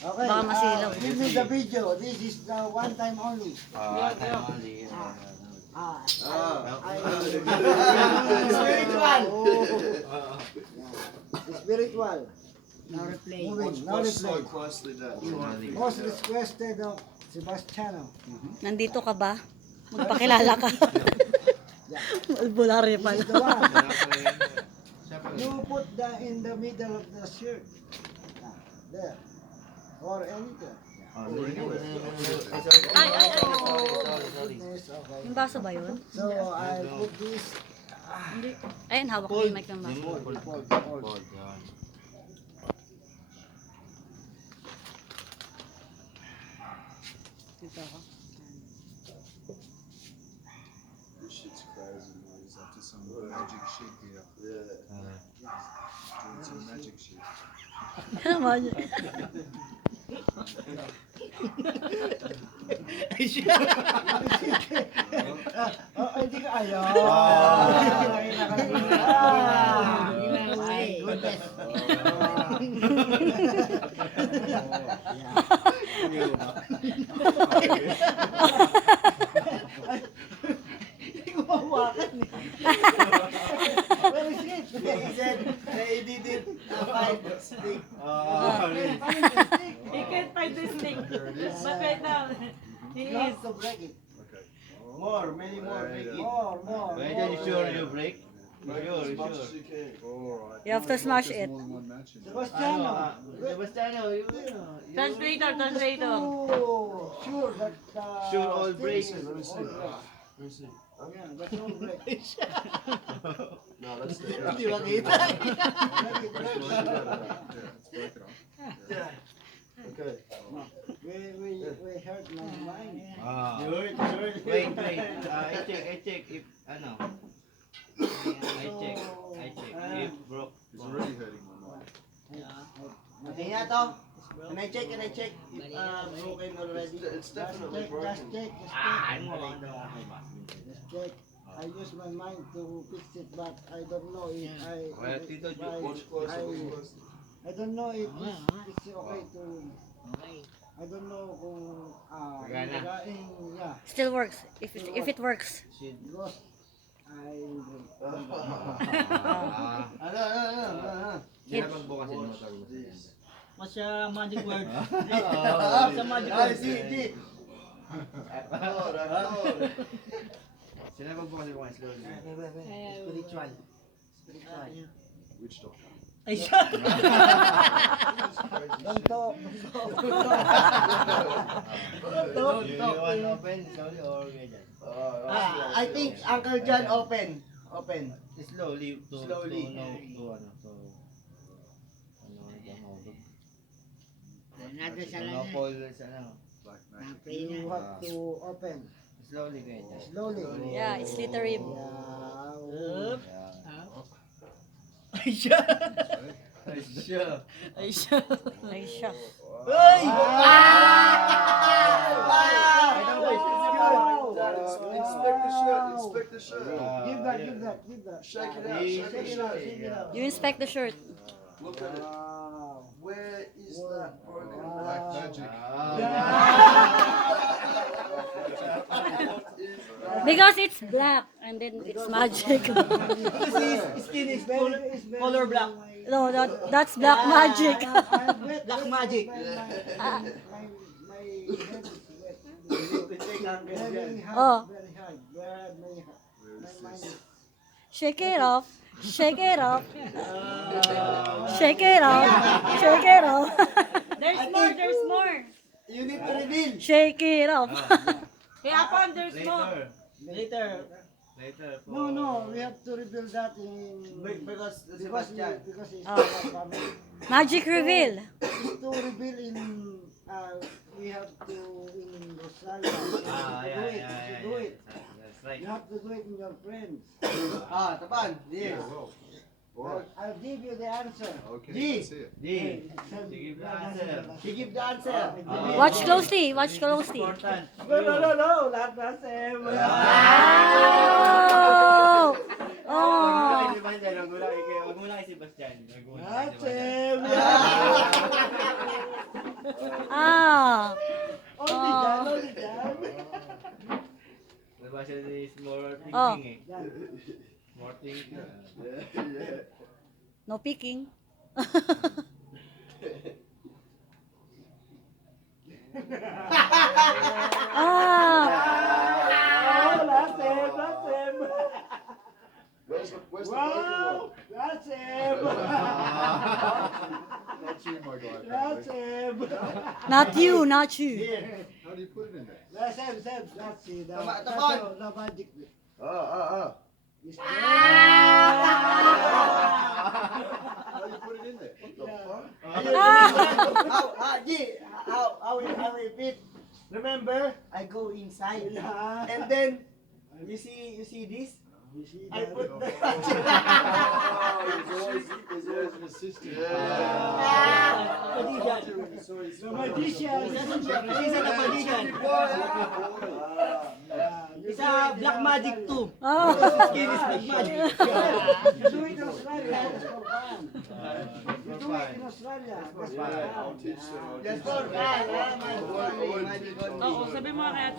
Okay, Baka masilaw. give me the video. This is the one time only. Time only. Spiritual. Spiritual. No replay. Moving, no What's so replay. costly that? Most requested of Sebastiano. Nandito ka ba? Magpakilala ka. Albularyo This pala. is the one. You put in the middle of the shirt. There. Or anything. Goodness, okay. Yung baso ba yun? So I put this. Hindi. Ayun, hawak ko yung mic ng baso. Fold. Dito ako. This shit's crazy, man. He's up to some magic shit here. Doing some magic shit. Oh, hindi ka ayaw. My goodness. Hindi ko mahawakan eh. Where is it? He said he didn't find stick. He can't find the stick. But right now, he is. Not to break it. Okay. More, many more. Make it. More. Wait, are you sure you break? Make Sure, as much sure. as you can. Alright. You have to smash There's it. more than one match in there. Sebastiano. Sebastiano, you Translator, translator. Oh, sure that Sure all sticks breaks. is all break. Yeah, that's all break. No, that's the Hindi makita. Break it. Yeah, it's broken off. Yeah. Okay. We hurt my mind. Wait. I check if ano. I check. If broke. He's already hurting my mind. Okay nga to. Can I check? If broken already? It's definitely Just broken. check. Just check. I use my mind to fix it, but I don't know if Well, Tito, Watch closely, watch closely. I don't know if it's okay to. I don't know kung Gana. yeah, Still works. If it works. because I Ano? Sila magbukas yung motor mo. What's your magic word? Sa magic word. Sige. Sila magbukas yung mga slowly. Spiritual. Witch doctor. Ay, siya. don't talk. You want open slowly or ganyan? I think Uncle John open. Slowly to Slowly. No fall sa ano. Black magic. You have to open Slowly ganyan. slowly. Yeah, it's literally. Yeah. Ay, siya. Ay, siya. Ay, siya. Ay, siya. Ay! Inspect the shirt. Inspect the shirt. Give that. Shake it out. Shake the shirt. You inspect the shirt. Look at it. Wow. Where is that broken Wow. black magic? Because it's black and then it's magic. Kasi his skin is color black. No, that's black magic. Black magic. My head is wet. Very hard. Oh. Very hard. My mind is Shake it off. Shake it off. Shake it off. Shake it off. There's more. You need to reveal. Shake it off. Hey, Apon, there's more. Later. No, we have to reveal that in Because because it's Oh. family. Magic reveal. It's to reveal in we have to in Rosalia. Do it. That's right. You have to do it in your friends. Tapan. Yes. I'll give you the answer. Okay, G. let's see it. Give the answer. He give the answer. Watch closely. Watch closely. Important. No. Not the same. Oh! Oh! Wag mo lang kay Sebastian. Not same. Ah. Only dyan, only dyan. Diba siya is more Oh. thinking eh. More thinking. No picking. Ah. Oh, that's him, that's him. Where's the Wow, that's him. Not you, my guy. That's apparently. him. Not you, not you. How do you put it in there? That's him, Sam. That's it. Tama, That's tama. the magic. How It's do you put it in there? What the fuck? How we fit? Remember, I go inside, Yeah. and then you see this. You see I that? put the. There's always an assistant. The magician. Isa na magician. Isa black magic too. Oh. Skin is black magic. You do it in Australia. That's for fun. You do it in Australia. That's for Yeah, I'll fun. teach them. I'll Just teach for them. fun, magic only, magic only. Oo, sabi mo kaya